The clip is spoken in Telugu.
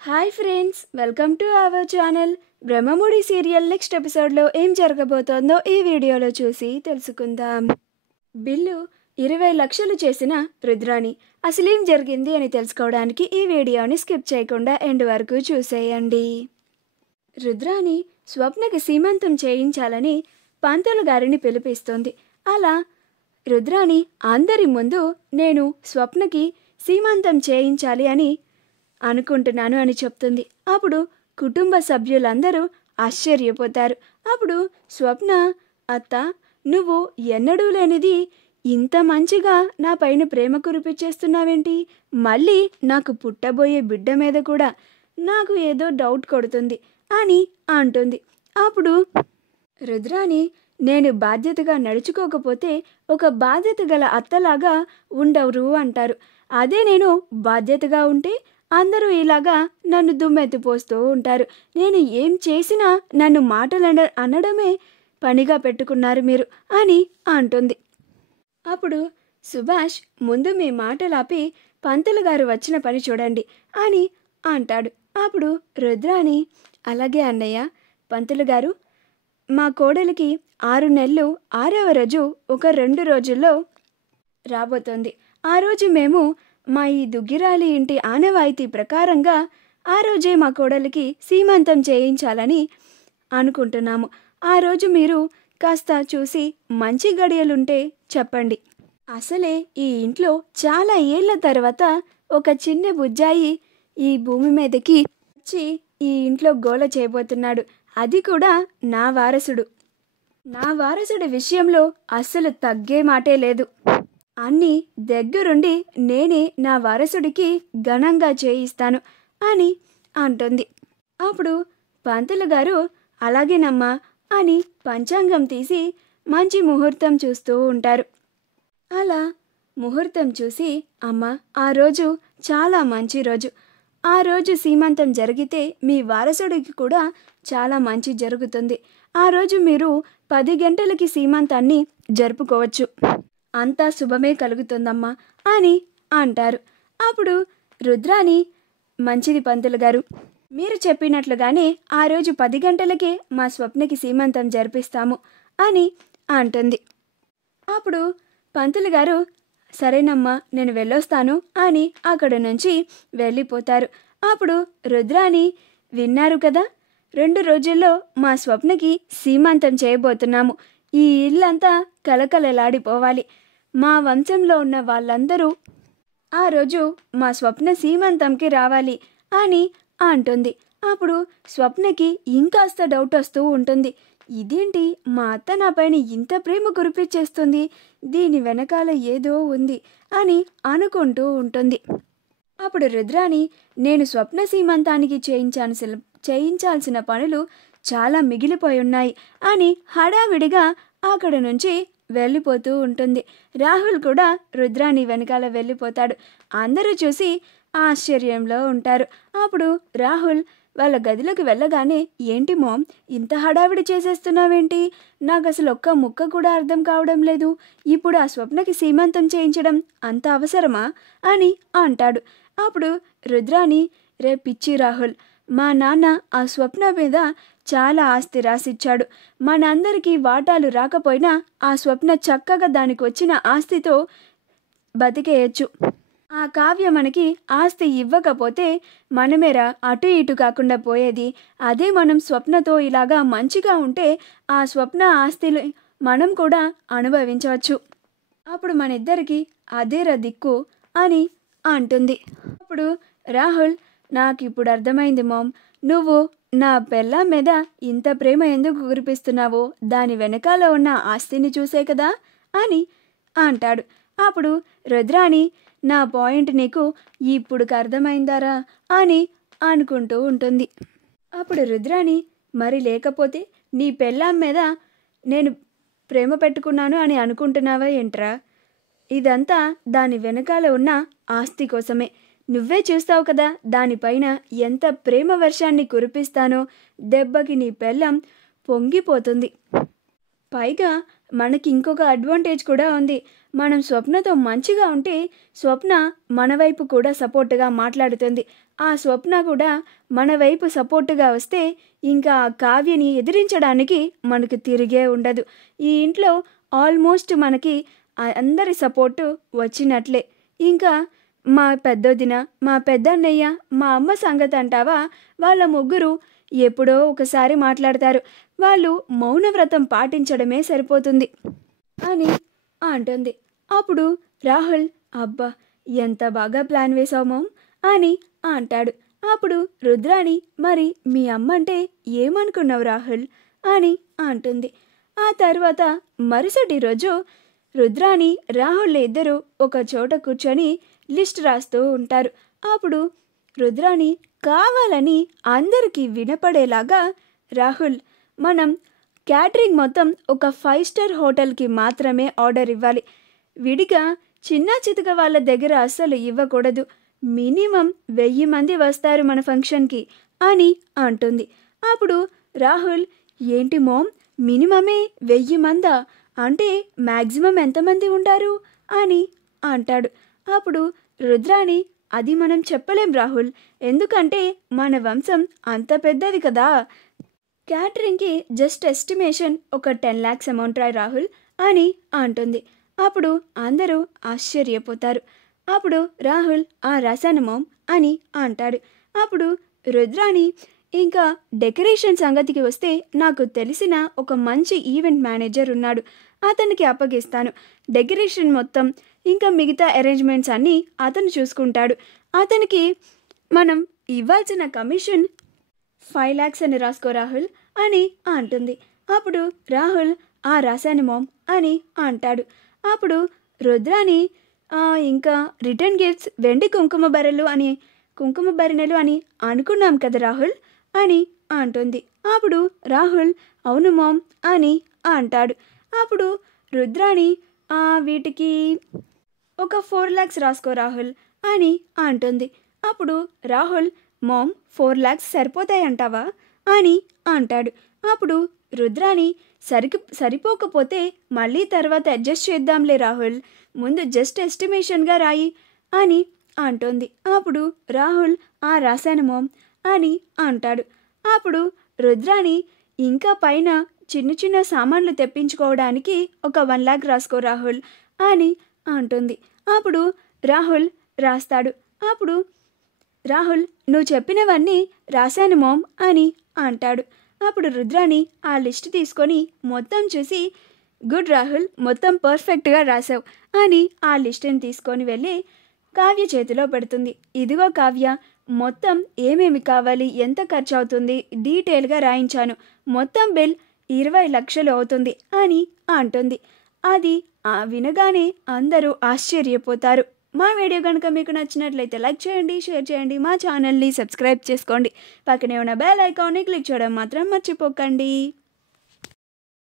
Hi friends, welcome to our channel. Brahmamudi serial next ఎపిసోడ్లో ఏం జరగబోతోందో ఈ వీడియోలో చూసి తెలుసుకుందాం. బిల్లు 20 లక్షలు చేసిన రుద్రాణి అసలేం జరిగింది అని తెలుసుకోవడానికి ఈ వీడియోని స్కిప్ చేయకుండా ఎండ్ వరకు చూసేయండి. రుద్రాణి స్వప్నకి సీమంతం చేయించాలని పంతులు గారిని పిలిపిస్తుంది. అలా రుద్రాణి అందరి ముందు నేను స్వప్నకి సీమంతం చేయించాలి అని అనుకుంటున్నాను అని చెప్తుంది. అప్పుడు కుటుంబ సభ్యులందరూ ఆశ్చర్యపోతారు. అప్పుడు స్వప్న, అత్త, నువ్వు ఎన్నడూ లేనిది ఇంత మంచిగా నా పైన ప్రేమ కురిపించేస్తున్నావేంటి? మళ్ళీ నాకు పుట్టబోయే బిడ్డ మీద కూడా నాకు ఏదో డౌట్ కొడుతుంది అని అంటుంది. అప్పుడు రుద్రాణి, నేను బాధ్యతగా నడుచుకోకపోతే ఒక బాధ్యత గల అత్తలాగా ఉండవురు అంటారు. అదే నేను బాధ్యతగా ఉంటే అందరూ ఇలాగా నన్ను దుమ్మెత్తిపోస్తూ ఉంటారు. నేను ఏం చేసినా నన్ను మాటలు అనడమే పనిగా పెట్టుకున్నారు మీరు అని అంటుంది. అప్పుడు సుభాష్, ముందు మీ మాటలాపి పంతులు గారు వచ్చిన పని చూడండి అని అంటాడు. అప్పుడు రుద్రాణి, అలాగే అన్నయ్య. పంతులు గారు, మా కోడలికి 6 నెలలు 6వ రోజు ఒక 2 రోజుల్లో రాబోతోంది. ఆ రోజు మేము మా ఈ దుగ్గిరాలి ఇంటి ఆనవాయితీ ప్రకారంగా ఆ రోజే మా కోడలికి సీమంతం చేయించాలని అనుకుంటున్నాము. ఆ రోజు మీరు కాస్త చూసి మంచి గడియలుంటే చెప్పండి. అసలే ఈ ఇంట్లో చాలా ఏళ్ల తర్వాత ఒక చిన్న బుజ్జాయి ఈ భూమి మీదకి వచ్చి ఈ ఇంట్లో గోల చేయబోతున్నాడు. అది కూడా నా వారసుడు. నా వారసుడి విషయంలో అస్సలు తగ్గే మాటే లేదు. అన్నీ దగ్గరుండి నేనే నా వారసుడికి ఘనంగా చేయిస్తాను అని అంటుంది. అప్పుడు పంతులు గారు, అలాగేనమ్మా అని పంచాంగం తీసి మంచి ముహూర్తం చూస్తూ ఉంటారు. అలా ముహూర్తం చూసి, అమ్మ, ఆ రోజు చాలా మంచి రోజు. ఆ రోజు సీమంతం జరిగితే మీ వారసుడికి కూడా చాలా మంచి జరుగుతుంది. ఆ రోజు మీరు 10 గంటలకి సీమంతాన్ని జరుపుకోవచ్చు. అంతా శుభమే కలుగుతుందమ్మా అని అంటారు. అప్పుడు రుద్రాణి, మంచిది పంతులు గారు, మీరు చెప్పినట్లుగానే ఆ రోజు 10 గంటలకే మా స్వప్నకి సీమంతం జరిపిస్తాము అని అంటుంది. అప్పుడు పంతులు గారు, సరేనమ్మా, నేను వెళ్ళొస్తాను అని అక్కడ నుంచి వెళ్ళిపోతారు. అప్పుడు రుద్రాణి, విన్నారు కదా, 2 రోజుల్లో మా స్వప్నకి సీమంతం చేయబోతున్నాము. ఈ ఇల్లంతా కలకలలాడిపోవాలి. మా వంశంలో ఉన్న వాళ్ళందరూ ఆ రోజు మా స్వప్న సీమంతంకి రావాలి అని అంటుంది. అప్పుడు స్వప్నకి ఇంకాస్త డౌట్ వస్తూ ఉంటుంది. ఇదేంటి, మా అత్త నా పైన ఇంత ప్రేమ కురిపించేస్తుంది, దీని వెనకాల ఏదో ఉంది అని అనుకుంటూ ఉంటుంది. అప్పుడు రుద్రాణి, నేను స్వప్న సీమంతానికి చేయించాల్సిన పనులు చాలా మిగిలిపోయి ఉన్నాయి అని హడావిడిగా అక్కడ నుంచి వెళ్ళిపోతూ ఉంటుంది. రాహుల్ కూడా రుద్రాణి వెనకాల వెళ్ళిపోతాడు. అందరూ చూసి ఆశ్చర్యంలో ఉంటారు. అప్పుడు రాహుల్ వాళ్ళ గదిలోకి వెళ్ళగానే, ఏంటి మామ్, ఇంత హడావిడి చేసేస్తున్నావేంటి? నాకు అసలు ఒక్క ముక్క కూడా అర్థం కావడం లేదు. ఇప్పుడు ఆ స్వప్నకి సీమంతం చేయించడం అంత అవసరమా అని అంటాడు. అప్పుడు రుద్రాణి, రే పిచ్చి రాహుల్, మా నాన్న ఆ స్వప్న మీద చాలా ఆస్తి రాసిచ్చాడు. మనందరికీ వాటాలు రాకపోయినా ఆ స్వప్న చక్కగా దానికి వచ్చిన ఆస్తితో బతికేయచ్చు. ఆ కావ్య మనకి ఆస్తి ఇవ్వకపోతే మనమేరా అటు ఇటు కాకుండా పోయేది. అదే మనం స్వప్నతో ఇలాగా మంచిగా ఉంటే ఆ స్వప్న ఆస్తిని మనం కూడా అనుభవించవచ్చు. అప్పుడు మన ఇద్దరికి అదేరా దిక్కు అని అంటుంది. అప్పుడు రాహుల్, నాకు ఇప్పుడు అర్థమైంది మామ్, నువ్వు నా పెళ్ళాం మీద ఇంత ప్రేమ ఎందుకు కురిపిస్తున్నావో దాని వెనకాల ఉన్న ఆస్తిని చూసే కదా అని అంటాడు. అప్పుడు రుద్రాణి, నా పాయింట్ నీకు ఇప్పుడు అర్థమైందారా అని అనుకుంటూ ఉంటుంది. అప్పుడు రుద్రాణి, మరి లేకపోతే నీ పెళ్ళాం మీద నేను ప్రేమ పెట్టుకున్నాను అని అనుకుంటున్నావా ఏంట్రా? ఇదంతా దాని వెనకాల ఉన్న ఆస్తి కోసమే. నువ్వే చూస్తావు కదా దానిపైన ఎంత ప్రేమ వర్షాన్ని కురిపిస్తానో. దెబ్బకి నీ పెళ్ళం పొంగిపోతుంది. పైగా మనకి ఇంకొక అడ్వాంటేజ్ కూడా ఉంది. మనం స్వప్నతో మంచిగా ఉంటే స్వప్న మన వైపు కూడా సపోర్టుగా మాట్లాడుతుంది. ఆ స్వప్న కూడా మన వైపు సపోర్టుగా వస్తే ఇంకా ఆ కావ్యని ఎదిరించడానికి మనకు తిరిగే ఉండదు. ఈ ఇంట్లో ఆల్మోస్ట్ మనకి అందరి సపోర్టు వచ్చినట్లే. ఇంకా మా పెద్దొదిన, మా పెద్దన్నయ్య, మా అమ్మ సంగతి అంటావా, వాళ్ళ ముగ్గురు ఎప్పుడో ఒకసారి మాట్లాడతారు. వాళ్ళు మౌనవ్రతం పాటించడమే సరిపోతుంది అని అంటుంది. అప్పుడు రాహుల్, అబ్బా ఎంత బాగా ప్లాన్ వేసావు మామ్ అని అంటాడు. అప్పుడు రుద్రాణి, మరి మీ అమ్మ అంటే ఏమనుకున్నావు రాహుల్ అని అంటుంది. ఆ తర్వాత మరుసటి రోజు రుద్రాణి, రాహుల్ ఇద్దరు ఒక చోట కూర్చొని లిస్ట్ రాస్తూ ఉంటారు. అప్పుడు రుద్రాణి కావాలని అందరికీ వినపడేలాగా, రాహుల్ మనం క్యాటరింగ్ మొత్తం ఒక 5 స్టార్ హోటల్కి మాత్రమే ఆర్డర్ ఇవ్వాలి. విడిగా చిన్న చితక వాళ్ళ దగ్గర అస్సలు ఇవ్వకూడదు. మినిమం 1000 మంది వస్తారు మన ఫంక్షన్కి అని అంటుంది. అప్పుడు రాహుల్, ఏంటి మోమ్ మినిమమే 1000 మందా, అంటే మ్యాక్సిమం ఎంతమంది ఉంటారు అని అంటాడు. అప్పుడు రుద్రాణి, అది మనం చెప్పలేం రాహుల్, ఎందుకంటే మన వంశం అంత పెద్దది కదా. క్యాటరింగ్కి జస్ట్ ఎస్టిమేషన్ ఒక 10 lakhs అమౌంట్ రాహుల్ అని అంటుంది. అప్పుడు అందరూ ఆశ్చర్యపోతారు. అప్పుడు రాహుల్, రాశాను మామ్ అని అంటాడు. అప్పుడు రుద్రాణి, ఇంకా డెకరేషన్ సంగతికి వస్తే నాకు తెలిసిన ఒక మంచి ఈవెంట్ మేనేజర్ ఉన్నాడు, అతనికి అప్పగిస్తాను. డెకరేషన్ మొత్తం ఇంకా మిగతా అరేంజ్మెంట్స్ అన్నీ అతను చూసుకుంటాడు. అతనికి మనం ఇవ్వాల్సిన కమిషన్ 5 lakhs అని రాసుకో రాహుల్ అని అంటుంది. అప్పుడు రాహుల్, రాశాను మామ్ అని అంటాడు. అప్పుడు రుద్రాణి, ఇంకా రిటర్న్ గిఫ్ట్స్ వెండి కుంకుమ బరిణెలు అని అనుకున్నాం కదా రాహుల్ అని అంటుంది. అప్పుడు రాహుల్, అవును మామ్ అని అంటాడు. అప్పుడు రుద్రాణి, వీటికి ఒక 4 lakhs రాసుకో రాహుల్ అని అంటుంది. అప్పుడు రాహుల్, మామ్ 4 lakhs సరిపోతాయంటావా అని అంటాడు. అప్పుడు రుద్రాణి, సరిపోకపోతే మళ్ళీ తర్వాత అడ్జస్ట్ చేద్దాంలే రాహుల్, ముందు జస్ట్ ఎస్టిమేషన్గా రాయి అని అంటుంది. అప్పుడు రాహుల్, రాశాను మామ్ అని అంటాడు. అప్పుడు రుద్రాణి, ఇంకా పైన చిన్న చిన్న సామాన్లు తెప్పించుకోవడానికి ఒక 1 lakh రాసుకో రాహుల్ అని అంటుంది. అప్పుడు రాహుల్ రాస్తాడు. అప్పుడు రాహుల్, నువ్వు చెప్పినవన్నీ రాశాను మామ్ అని అంటాడు. అప్పుడు రుద్రాణి ఆ లిస్ట్ తీసుకొని మొత్తం చూసి, గుడ్ రాహుల్, మొత్తం పర్ఫెక్ట్గా రాసావు అని ఆ లిస్టుని తీసుకొని వెళ్ళి కావ్య చేతిలో పెడుతుంది. ఇదిగో కావ్య, మొత్తం ఏమేమి కావాలి, ఎంత ఖర్చు అవుతుంది డీటెయిల్గా రాయించాను, మొత్తం బిల్ 20 లక్షలు అవుతుంది అని అంటుంది. అది వినగానే అందరూ ఆశ్చర్యపోతారు. మా వీడియో కనుక మీకు నచ్చినట్లయితే లైక్ చేయండి, షేర్ చేయండి, మా ఛానల్ని సబ్స్క్రైబ్ చేసుకోండి, పక్కనే ఉన్న బెల్ ఐకాన్ని క్లిక్ చేయడం మాత్రం మర్చిపోకండి.